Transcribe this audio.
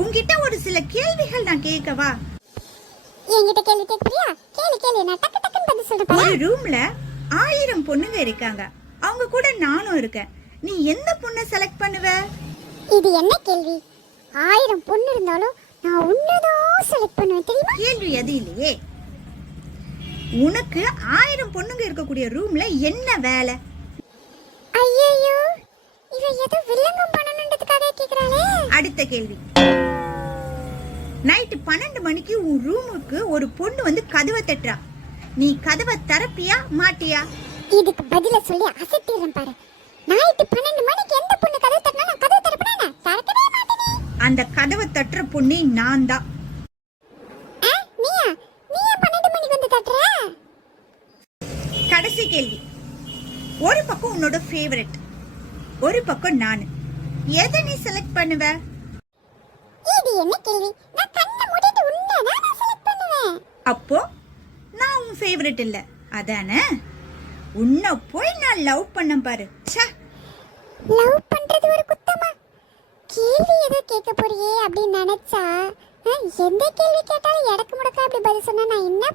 உன்கிட்ட ஒரு சில கேள்விகள் நான் கேட்கவா? என்கிட்ட கேள்வி கேக்குறியா? கேளு நான் டக்கு டக்குன்னு பதில் சொல்றேன். ஒரு ரூம்ல 1000 பொண்ணுங்க இருக்காங்க. அவங்க கூட நானும் இருக்கேன். நீ எந்த பொண்ணை செலக்ட் பண்ணுவ? இது என்ன கேள்வி? 1000 பொண்ணு இருந்தாலும் நான் உன்னதான் செலக்ட் பண்ணுவேன் தெரியுமா? கேள்வி அது இல்லையே. உனக்கு 1000 பொண்ணுங்க இருக்கக்கூடிய ரூம்ல என்ன வேலை? ஐயோ, இவ ஏதோ வில்லங்கம் பண்ணணும்ன்றதுக்காக கேக்குறாளே. அடுத்த கேள்வி. நைட் 12 மணிக்கு உன் ரூமுக்கு ஒரு பொண்ணு வந்து கதவை தட்டுறா. நீ கதவை திறப்பியா மாட்டியா? இதுக்கு பதில சொல்லி அசத்திடுறேன் பாரு. நைட் 12 மணிக்கு எந்த பொண்ணு கதவை தட்டினா நான் கதவை திறப்பேனா? திறக்கவே மாட்டேனே. அந்த கதவை தட்டுற பொண்ணே நான் தான். நீயா 12 மணிக்கு வந்து தட்டுற? கடைசி கேள்வி. ஒரு பக்கம் உன்னோட ஃபேவரட், ஒரு பக்கம் நானு. எதை நீ செலக்ட் பண்ணுவ? இது என்ன கேள்வி? நான் கண்ணை மூடிட்டு உன்னதான் நான் செலக்ட் பண்ணுவேன். அப்போ நான் உன் ஃபேவரட் இல்ல அதானே? உன்னை போய் நான் லவ் பண்ண பாரு. ச்சே, லவ் பண்றது ஒரு குத்தமா? கேள்வி ஏதோ கேட்க போறியே அப்படின்னு நினைச்சா எந்த கேள்வி கேட்டாலும் எடக்கு முடக்கா அப்படி பதில் சொன்னா நான் என்ன